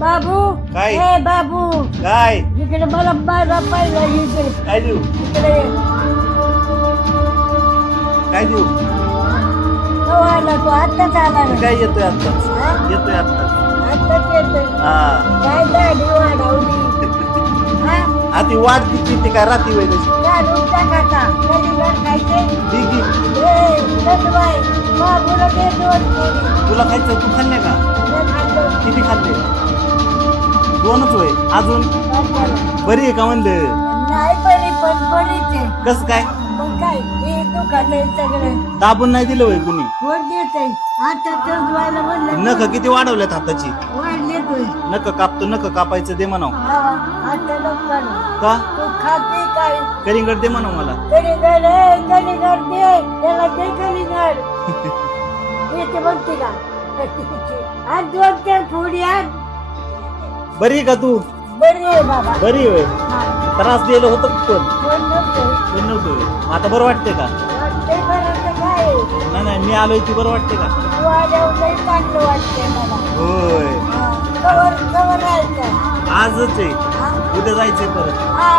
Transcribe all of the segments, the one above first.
बाबू काय? ए बाबू. काय? इकडे मला माझा पाहिला इकडे. काय देऊ? इकडे. काय देऊ? तो आला तो आत्ताच आला ना. काय येतोय आत्ताच हा? येतोय आत्ताच आत्ताच येतोय. हा. काय दाढी वाढवली? हा? राती कधी खायचे दिगी ए बाबूला दोन. तुला खायचं तू खाल्ले का. किती खाल्ले? दोनच होय. अजून. बरी आहे का म्हणलं? नाही बरी पण बरीच आहे. कस काय? हे सगळं. दाबून नाही दिलं होय कुणी? वर देत आहे. आता चंदवायला म्हणलं नख किती वाढवल्यात हाताची? वाढले नख कापतो नख कापायचं दे म्हणाव. आता लोकांना. का? तू खाते काय? करिंगड दे म्हणाव मला. कलिंगड कलिंगड दे. त्याला दे कलिंगड. देते म्हणते का? आज दोन चार थोडी आज. बरी का तू? बरी आहे बाबा. बरी होय. हा. त्रास दिलं होतं का पण कोण नव्हतं. पण नव्हतं होय. मग आता बरं वाटतंय का? वाटतंय बरं तर काय? आहे? नाही नाही मी आलोय ती बरं वाटते का? तू आल्यावर लई चांगलं वाटतंय मला. होय. हा. कवर कवर राहायचं? आजच आहे. हा? उद्या जायचंय परत. हा.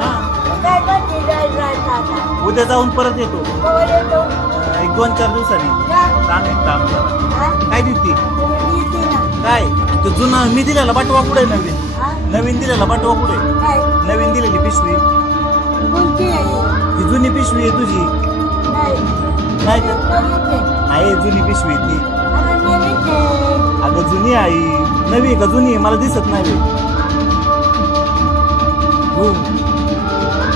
हा? काय जायचं आता? उद्या जाऊन परत येतो. कवर येतो? अं, एक दोन चार दिवसांनी? काम आहे काम जरा. काय? तो जुना मी दिलेला बाटवा कुठे नवीन. हा? नवीन दिलेला बाटवा कुठे काय? नवीन दिलेली पिशवी. कोणती आहे? ही जुनी पिशवी आहे तुझी. नाही नाही का नवीच आहे. आहे जुनी पिशवी ती. अरे आहे. अगं जुनी आई. नवी आहे का जुनी आहे? मला दिसत नाही बे. हो.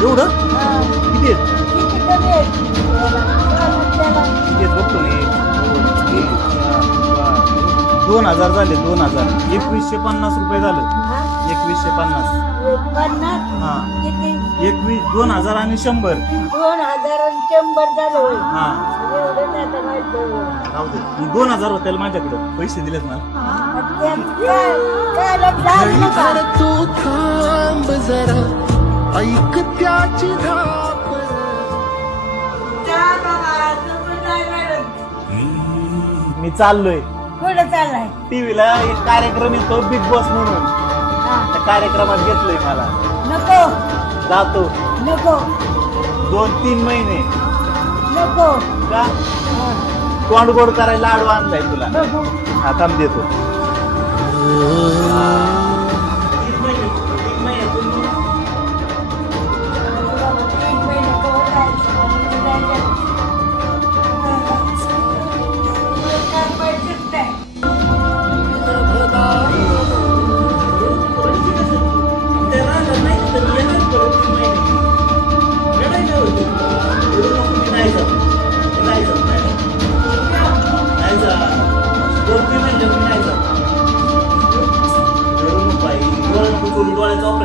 एवढं? हा. किती आहेत? किती कमी आहे? किती बघतो मी दोन, हजार झाले दोन हजार. एकवीसशे पन्नास रुपये झालं? एकवीसशे पन्नास. हा. किती? एकवीस दोन हजार आणि शंभर. दोन हजार आणि शंभर झालं होय. हा. एवढं नाही आता माहिती होय. राहू दे. मग दोन हजार होते माझ्याकडे. पैसे दिलेत मला आणि त्यात काय- काय लग्न झालं का? तर तू थांब जरा. ऐक त्याची धाप. जा बाबा, तुम्ही काय मॅडम? मी चाललोय. कुठं चाललाय. टीव्हीला एक कार्यक्रम येतो बिग बॉस म्हणून. हा. त्या कार्यक्रमात घेतलंय मला. नको. जातो. नको. दोन तीन महिने. नको. का? हा. तोंड गोड करायला लाडू आणलाय तुला. हा थांब देतो. तीन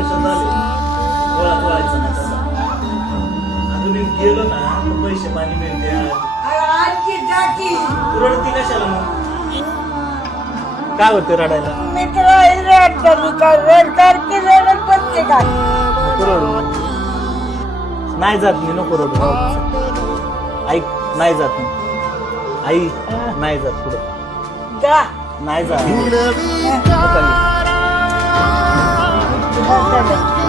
झाले डोळा चोळायचा नाही तसा अजून मी गेलो ना तर पैसे पाणी मिळते. तू रडती कशाला मग काय होतं रडायला मित्र रडतं मी काय रडकारकी रडत बसते काय नको रडू नाही जात मी नको रडू. ऐक नाही जात मी आई नाही जात पुढे जा नाही जात नको. लाडू चांगला होता.